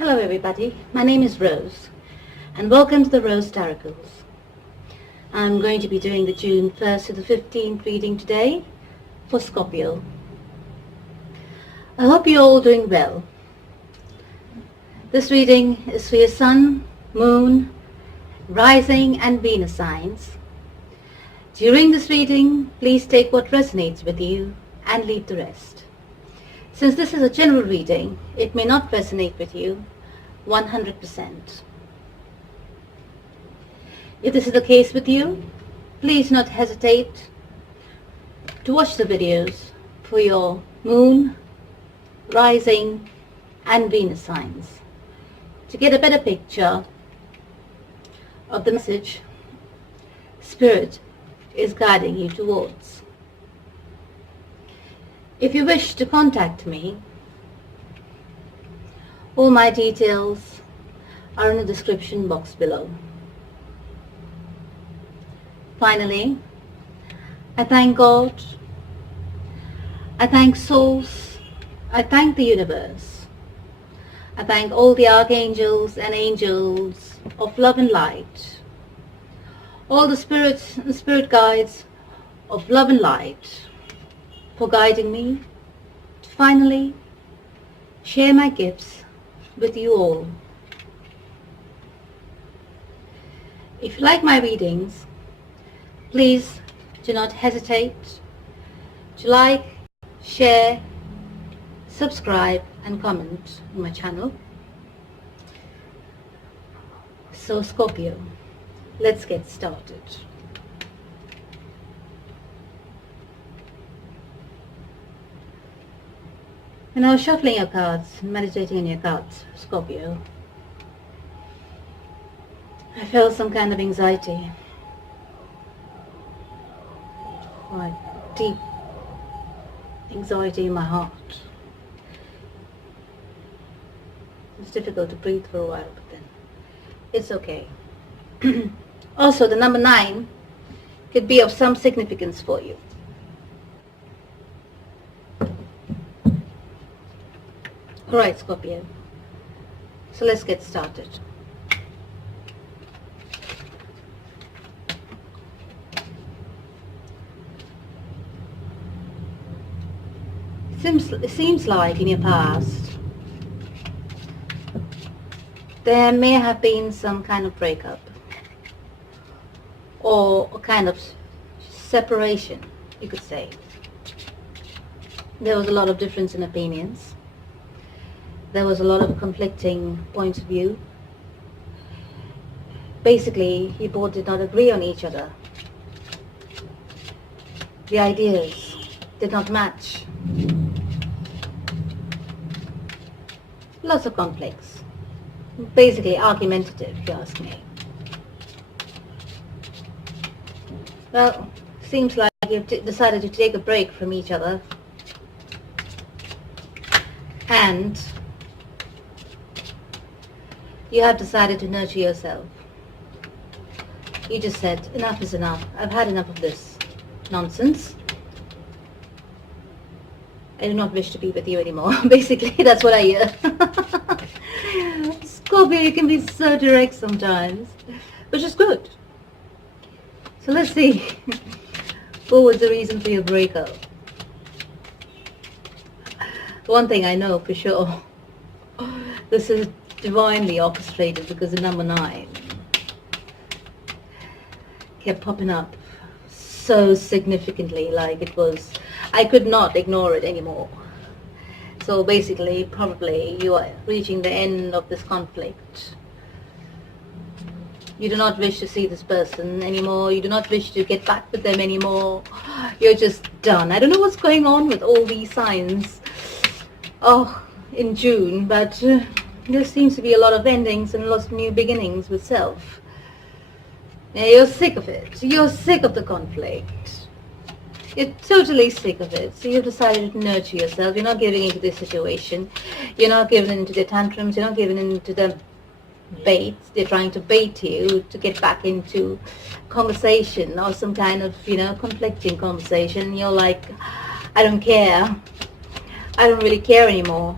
Hello everybody, my name is Rose and welcome to the Rose Tarocles. I'm going to be doing the June 1st to the 15th reading today for Scorpio. I hope you're all doing well. This reading is for your Sun, Moon, Rising and Venus signs. During this reading, please take what resonates with you and leave the rest. Since this is a general reading, it may not resonate with you 100%. If this is the case with you, please do not hesitate to watch the videos for your Moon, Rising and Venus signs to get a better picture of the message Spirit is guiding you towards. If you wish to contact me, all my details are in the description box below. Finally, I thank God, I thank souls, I thank the universe, I thank all the archangels and angels of love and light, all the spirits and spirit guides of love and light for guiding me to finally share my gifts with you all. If you like my readings, please do not hesitate to like, share, subscribe and comment on my channel. So Scorpio, let's get started. When I was shuffling your cards, meditating on your cards, Scorpio, I felt some kind of anxiety, quite deep anxiety in my heart. It was difficult to breathe for a while, but then it's okay. Also, the number 9 could be of some significance for you. Alright, Scorpio, so let's get started. It seems like in your past there may have been some kind of breakup or a kind of separation, you could say. There was a lot of difference in opinions. There was a lot of conflicting points of view. Basically, you both did not agree on each other. The ideas did not match. Lots of conflicts. Basically argumentative, if you ask me. Well, seems like you've decided to take a break from each other. And you have decided to nurture yourself. You just said, enough is enough. I've had enough of this nonsense. I do not wish to be with you anymore. Basically, that's what I hear. Scorpio, you can be so direct sometimes, which is good. So let's see. What was the reason for your breakup? One thing I know for sure, this is divinely orchestrated, because the number 9 kept popping up so significantly, like it was, I could not ignore it anymore. So basically, probably you are reaching the end of this conflict. You do not wish to see this person anymore. You do not wish to get back with them anymore. You're just done. I don't know what's going on with all these signs in June, but there seems to be a lot of endings and lots of new beginnings with self. Now, you're sick of it. You're sick of the conflict. You're totally sick of it. So you've decided to nurture yourself. You're not giving into this situation. You're not giving into the tantrums. You're not giving into the bait. They're trying to bait you to get back into conversation or some kind of, conflicting conversation. You're like, I don't care. I don't really care anymore.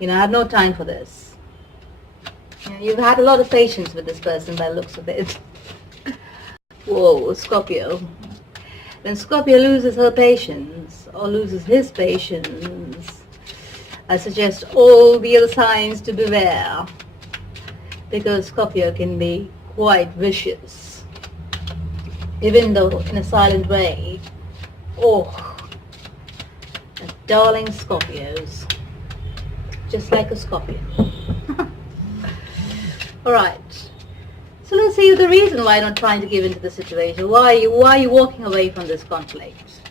I have no time for this. Yeah, you've had a lot of patience with this person by the looks of it. Whoa, Scorpio. When Scorpio loses her patience or loses his patience, I suggest all the other signs to beware, because Scorpio can be quite vicious, even though in a silent way. Oh, darling Scorpios, just like a scorpion. Alright, so let's see the reason why you're not trying to give into the situation. Why are you walking away from this conflict?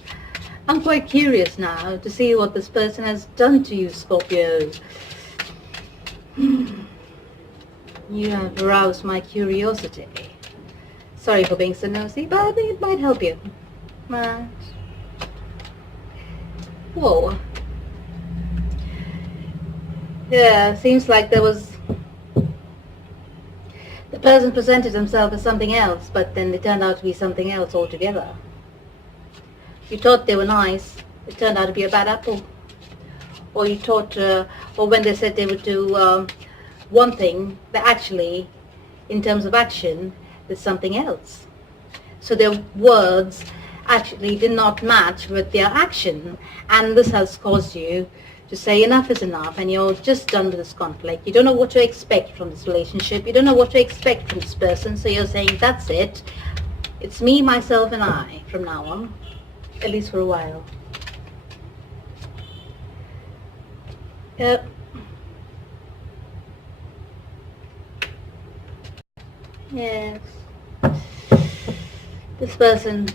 I'm quite curious now to see what this person has done to you, Scorpio. You have aroused my curiosity. Sorry for being so nosy, but it might help you. Right. Whoa. Yeah, seems like there was... The person presented himself as something else, but then it turned out to be something else altogether. You thought they were nice, it turned out to be a bad apple. Or you thought, or when they said they would do one thing, but actually, in terms of action, there's something else. So their words actually did not match with their action, and this has caused you to say enough is enough, and you're just done with this conflict. You don't know what to expect from this relationship. You don't know what to expect from this person, so you're saying, that's it. It's me, myself, and I from now on, at least for a while. Yep. Yes. This person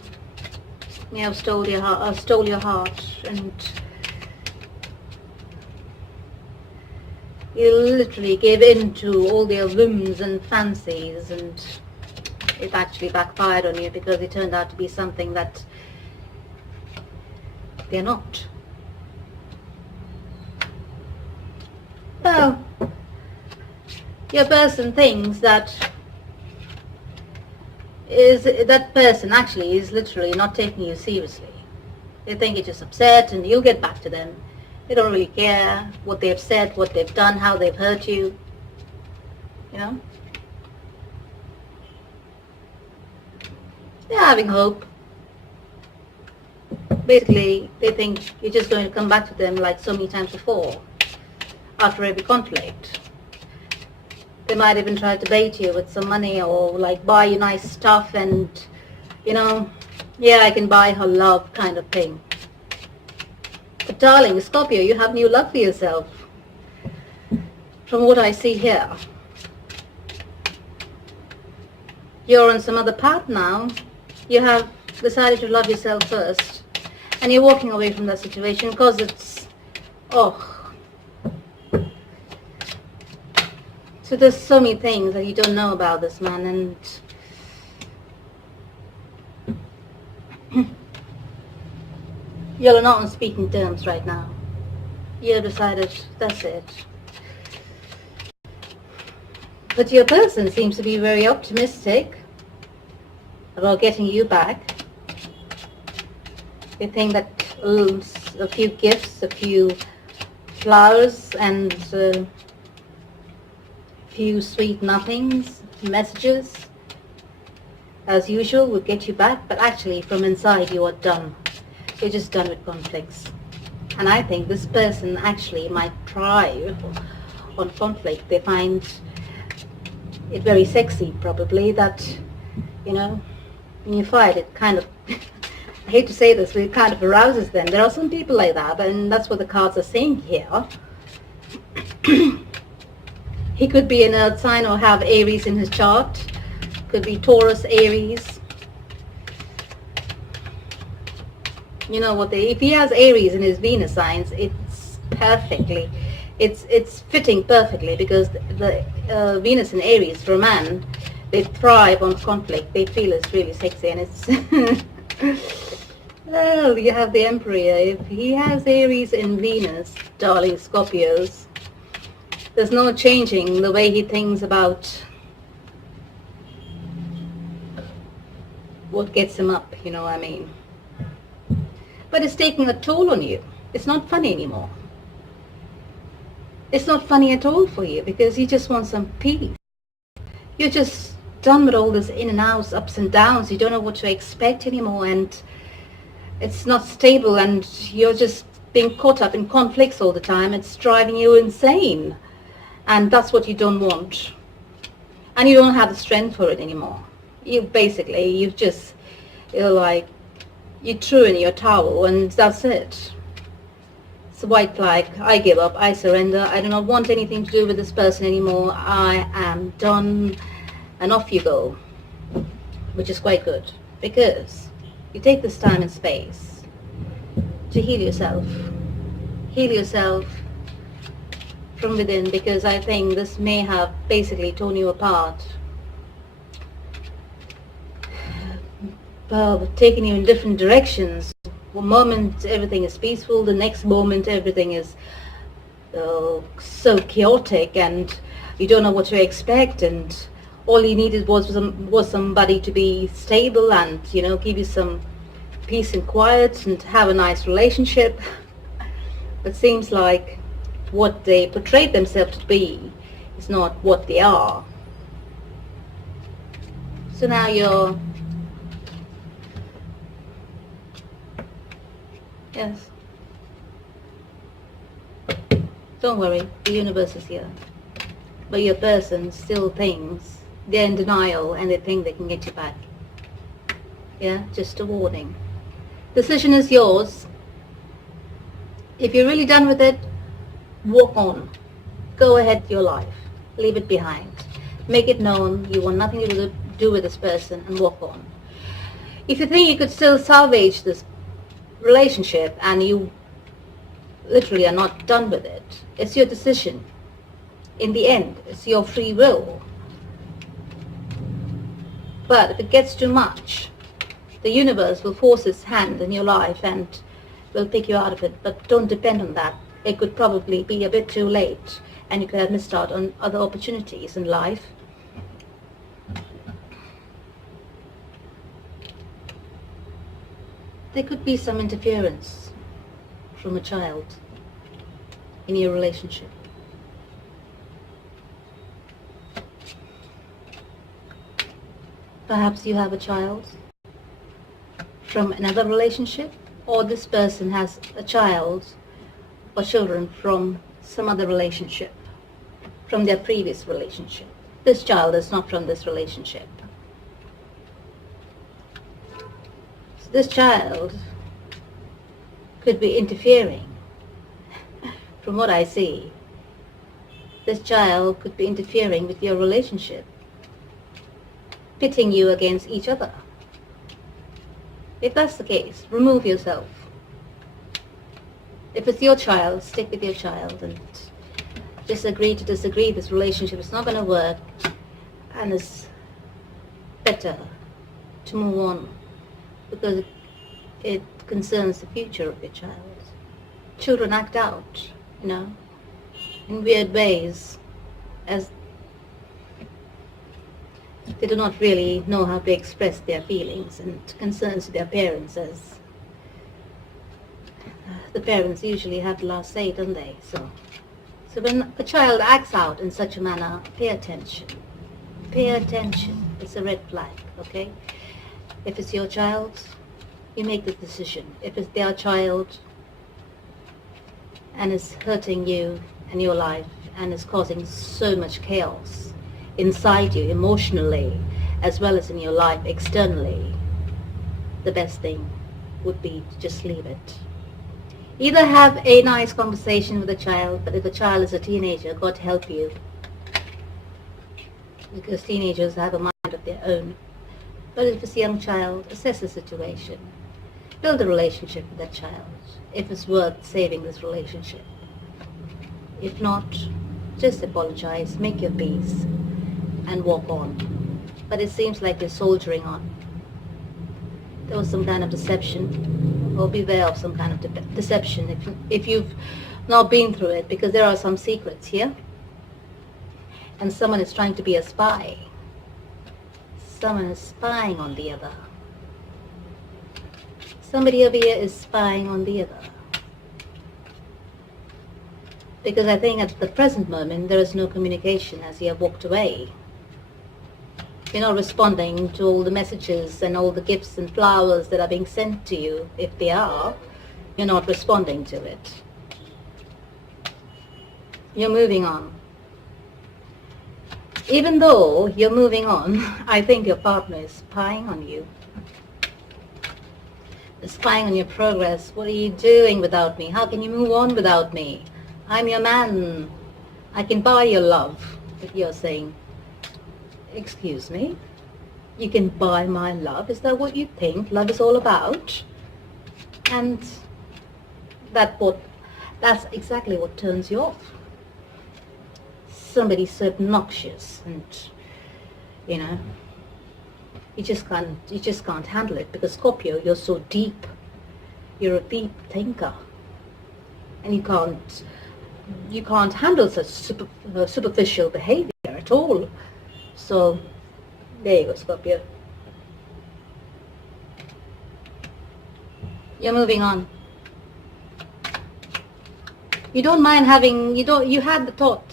may have stole your heart, and you literally gave in to all their whims and fancies, and it actually backfired on you because it turned out to be something that they're not. Well, your person thinks that that person actually is literally not taking you seriously. They think you're just upset and you'll get back to them. They don't really care what they've said, what they've done, how they've hurt you. You know? They're having hope. Basically, they think you're just going to come back to them like so many times before, after every conflict. They might even try to bait you with some money or like buy you nice stuff and, you know, yeah, I can buy her love kind of thing. But darling, Scorpio, you have new love for yourself. From what I see here, you're on some other path now. You have decided to love yourself first, and you're walking away from that situation because it's, oh. So there's so many things that you don't know about this man, and you're not on speaking terms right now. You've decided that's it. But your person seems to be very optimistic about getting you back. They think that a few gifts, a few flowers, and few sweet nothings, messages, as usual, would get you back, but actually from inside you are done. You're just done with conflicts. And I think this person actually might thrive on conflict. They find it very sexy, probably, that, you know, when you fight, it kind of, I hate to say this, but it kind of arouses them. There are some people like that, and that's what the cards are saying here. He could be an earth sign or have Aries in his chart. Could be Taurus, Aries. You know what? If he has Aries in his Venus signs, it's perfectly, it's fitting perfectly, because the Venus and Aries for a man, they thrive on conflict. They feel it's really sexy, and it's. Well, you have the Emperor. If he has Aries in Venus, darling Scorpios, there's no changing the way he thinks about what gets him up, you know what I mean? But it's taking a toll on you. It's not funny anymore. It's not funny at all for you because you just want some peace. You're just done with all this in and outs, ups and downs. You don't know what to expect anymore, and it's not stable, and you're just being caught up in conflicts all the time. It's driving you insane, and that's what you don't want. And you don't have the strength for it anymore. You're like, you threw in your towel and that's it. It's a white flag. I give up. I surrender. I do not want anything to do with this person anymore. I am done. And off you go. Which is quite good. Because you take this time and space to heal yourself. Heal yourself from within, because I think this may have basically torn you apart. Taking you in different directions. One moment everything is peaceful, the next moment everything is so chaotic and you don't know what to expect, and all you needed was somebody to be stable and, you know, give you some peace and quiet and have a nice relationship. It seems like what they portrayed themselves to be is not what they are. So now you're... Yes. Don't worry, the universe is here. But your person still thinks they're in denial and they think they can get you back. Yeah, just a warning. Decision is yours. If you're really done with it, walk on. Go ahead with your life. Leave it behind. Make it known you want nothing to do with this person and walk on. If you think you could still salvage this relationship and you literally are not done with it, it's your decision. In the end, it's your free will. But if it gets too much, the universe will force its hand in your life and will pick you out of it. But don't depend on that. It could probably be a bit too late and you could have missed out on other opportunities in life. There could be some interference from a child in your relationship. Perhaps you have a child from another relationship, or this person has a child or children from some other relationship, from their previous relationship. This child is not from this relationship. So this child could be interfering. From what I see, this child could be interfering with your relationship, pitting you against each other. If that's the case, remove yourself. If it's your child, stick with your child and just agree to disagree. This relationship is not going to work, and it's better to move on because it concerns the future of your child. Children act out, you know, in weird ways, as they do not really know how to express their feelings and concerns to their parents, as the parents usually have the last say, don't they? So when a child acts out in such a manner, pay attention. Pay attention. It's a red flag, okay? If it's your child, you make the decision. If it's their child and it's hurting you and your life and is causing so much chaos inside you emotionally as well as in your life externally, the best thing would be to just leave it. Either have a nice conversation with the child, but if the child is a teenager, God help you, because teenagers have a mind of their own. But if it's a young child, assess the situation. Build a relationship with that child, if it's worth saving this relationship. If not, just apologize, make your peace, and walk on. But it seems like you're soldiering on. There was some kind of deception, or beware of some kind of deception if you've not been through it, because there are some secrets here. And someone is trying to be a spy. Someone is spying on the other. Somebody over here is spying on the other. Because I think at the present moment there is no communication as you have walked away. You're not responding to all the messages and all the gifts and flowers that are being sent to you. If they are, you're not responding to it. You're moving on. Even though you're moving on, I think your partner is spying on you. They're spying on your progress. What are you doing without me? How can you move on without me? I'm your man. I can buy your love. If you're saying, excuse me, you can buy my love? Is that what you think love is all about? And that's exactly what turns you off. Somebody so obnoxious, and you just can't handle it, because Scorpio, you're so deep. You're a deep thinker, and you can't handle such superficial behavior at all. So there you go, Scorpio. You're moving on. You don't mind having, you had the thought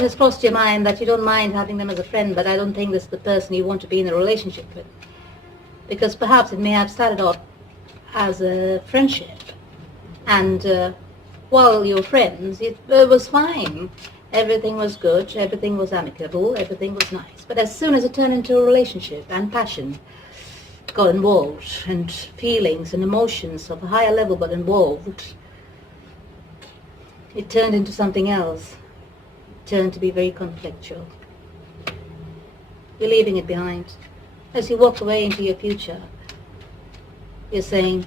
has crossed your mind that you don't mind having them as a friend, but I don't think this is the person you want to be in a relationship with. Because perhaps it may have started off as a friendship, and while you're friends, it was fine. Everything was good, everything was amicable, everything was nice. But as soon as it turned into a relationship and passion got involved, and feelings and emotions of a higher level got involved, it turned into something else. It turned to be very conflictual. You're leaving it behind. As you walk away into your future, you're saying,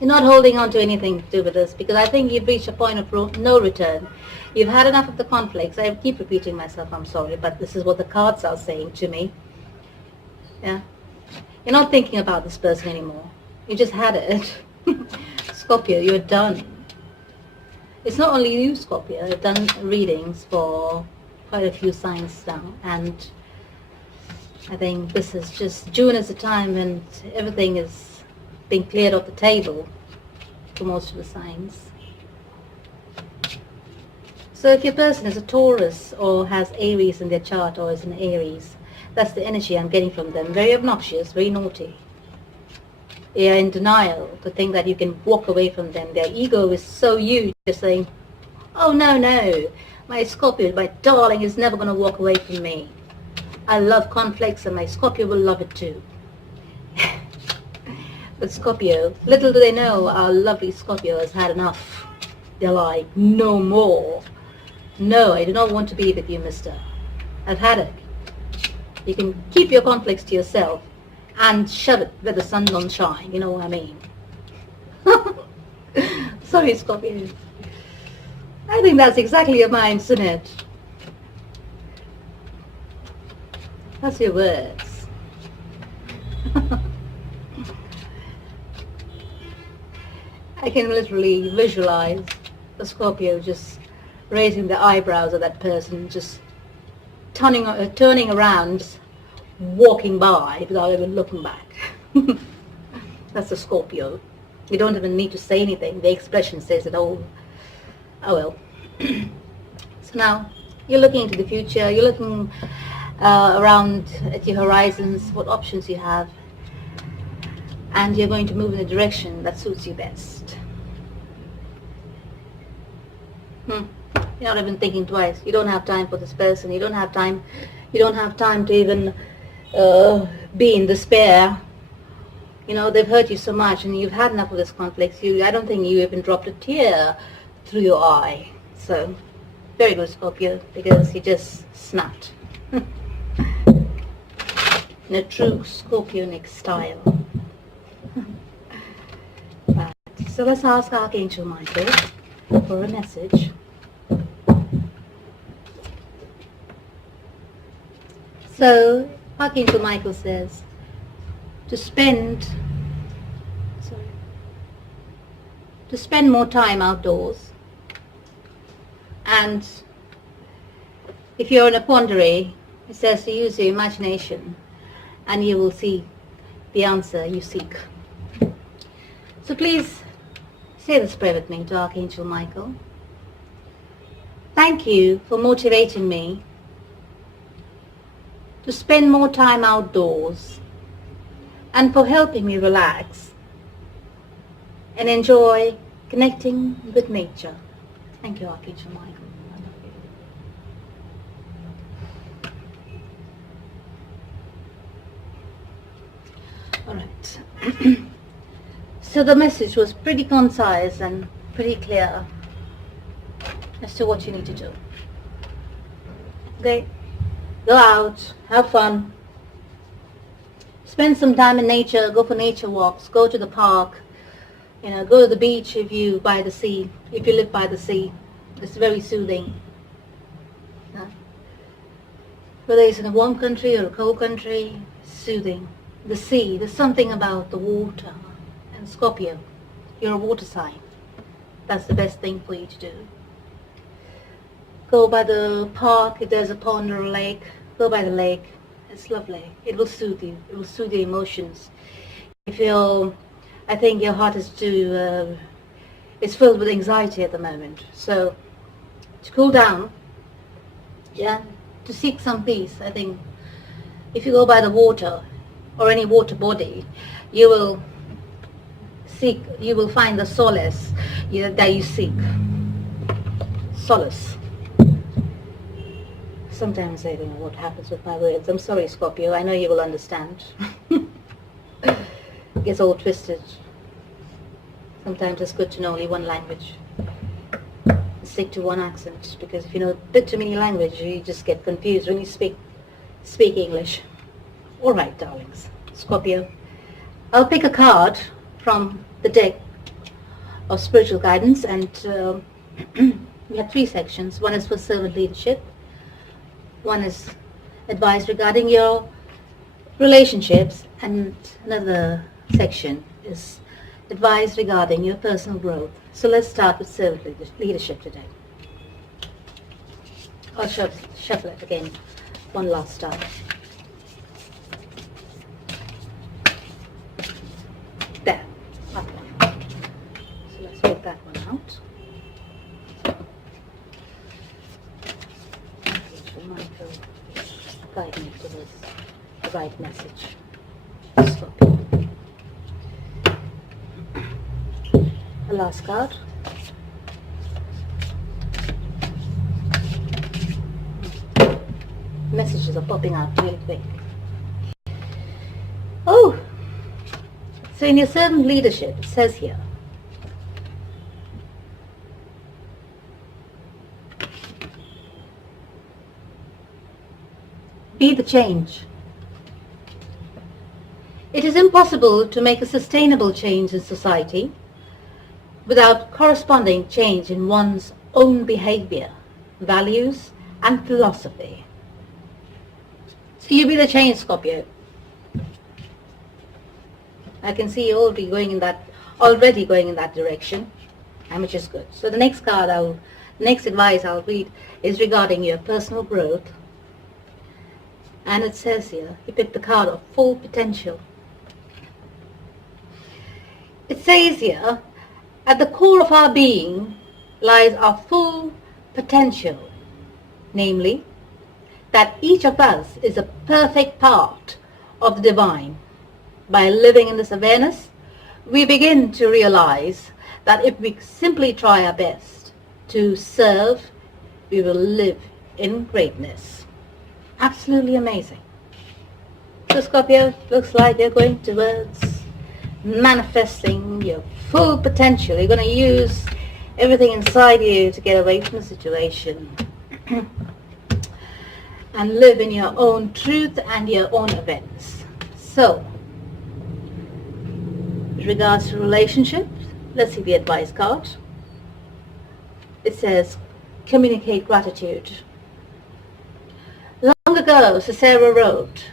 you're not holding on to anything to do with this, because I think you've reached a point of no return. You've had enough of the conflicts. I keep repeating myself, I'm sorry, but this is what the cards are saying to me. Yeah, you're not thinking about this person anymore. You just had it. Scorpio, you're done. It's not only you, Scorpio. I've done readings for quite a few signs now, and I think this is just, June is the time when everything is being cleared off the table for most of the signs. So if your person is a Taurus or has Aries in their chart, or is an Aries, that's the energy I'm getting from them. Very obnoxious, very naughty. They are in denial to think that you can walk away from them. Their ego is so huge, they're saying, oh no, my Scorpio, my darling, is never going to walk away from me. I love conflicts, and my Scorpio will love it too. But Scorpio, little do they know, our lovely Scorpio has had enough. They're like, no more. No, I do not want to be with you, mister. I've had it. You can keep your conflicts to yourself and shove it where the sun don't shine, you know what I mean? Sorry, Scorpio. I think that's exactly your mind, isn't it? That's your words. I can literally visualize the Scorpio just raising the eyebrows of that person, just turning around, just walking by without even looking back. That's the Scorpio. You don't even need to say anything. The expression says it all. Oh well. So now you're looking into the future. You're looking around at your horizons, what options you have, and you're going to move in the direction that suits you best. You're not even thinking twice. You don't have time for this person. You don't have time to even be in despair. You know, they've hurt you so much, and you've had enough of this conflict. I don't think you even dropped a tear through your eye. So, very good, Scorpio, because you just snapped. In a true Scorpionic style. Right. So let's ask Archangel Michael for a message. So, Archangel Michael says to spend more time outdoors, and if you're in a quandary, it says to use your imagination and you will see the answer you seek. So please Say this prayer with me to Archangel Michael. Thank you for motivating me to spend more time outdoors and for helping me relax and enjoy connecting with nature. Thank you, Archangel Michael. All right. So the message was pretty concise and pretty clear as to what you need to do. Okay? Go out, have fun, spend some time in nature, go for nature walks, go to the park, go to the beach if you by the sea, if you live by the sea. It's very soothing. Whether it's in a warm country or a cold country, soothing. The sea, there's something about the water. And Scorpio, you're a water sign. That's the best thing for you to do. Go by the park, if there's a pond or a lake, go by the lake. It's lovely. It will soothe you. It will soothe your emotions. I think your heart is it's filled with anxiety at the moment. So, to cool down, to seek some peace, I think if you go by the water or any water body, you will find the solace that you seek. Solace. Sometimes I don't know what happens with my words. I'm sorry, Scorpio. I know you will understand. It gets all twisted. Sometimes it's good to know only one language. Stick to one accent, because if you know a bit too many languages, you just get confused when you speak English. All right, darlings. Scorpio. I'll pick a card from the deck of spiritual guidance, and we have 3 sections. One is for servant leadership. One is advice regarding your relationships, and another section is advice regarding your personal growth. So let's start with servant leadership today. I'll shuffle it again one last time. There. Okay. So let's take that one out. Michael, guide me towards the right message. Stop. The last card. Messages are popping out really quick. Oh! So in your servant leadership, it says here, be the change. It is impossible to make a sustainable change in society without corresponding change in one's own behavior, values, and philosophy. So you be the change, Scorpio. I can see you already going in that direction, and which is good. So the next advice I'll read is regarding your personal growth. And it says here, you pick the card of full potential. It says here, at the core of our being lies our full potential, namely, that each of us is a perfect part of the divine. By living in this awareness, we begin to realize that if we simply try our best to serve, we will live in greatness. Absolutely amazing. So Scorpio, looks like you're going towards manifesting your full potential. You're going to use everything inside you to get away from the situation and live in your own truth and your own events. So, with regards to relationships, let's see the advice card. It says, communicate gratitude. Long ago, Cicero wrote,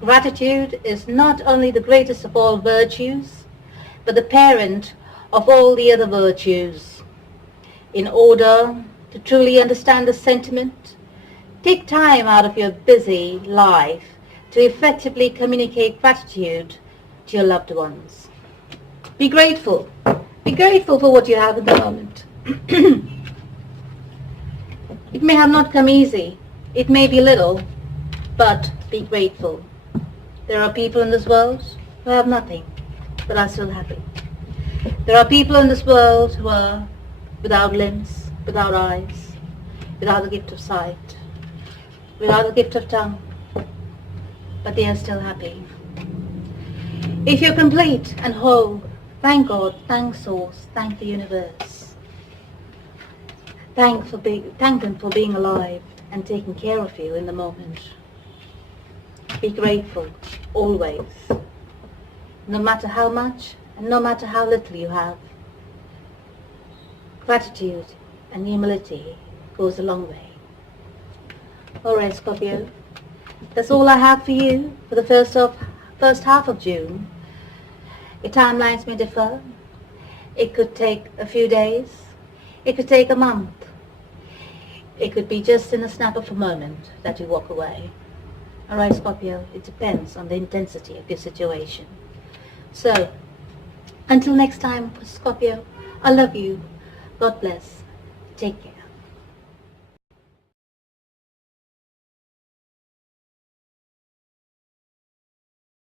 gratitude is not only the greatest of all virtues, but the parent of all the other virtues. In order to truly understand the sentiment, take time out of your busy life to effectively communicate gratitude to your loved ones. Be grateful. Be grateful for what you have at the moment. It may have not come easy. It may be little, but be grateful. There are people in this world who have nothing, but are still happy. There are people in this world who are without limbs, without eyes, without the gift of sight, without the gift of tongue, but they are still happy. If you're complete and whole, thank God, thank Source, thank the universe. Thank them for being alive and taking care of you in the moment. Be grateful, always. No matter how much and no matter how little you have. Gratitude and humility goes a long way. Alright, Scorpio, that's all I have for you for the first half of June. Your timelines may differ. It could take a few days. It could take a month. It could be just in a snap of a moment that you walk away. Alright, Scorpio, it depends on the intensity of your situation. So, until next time, Scorpio, I love you. God bless. Take care.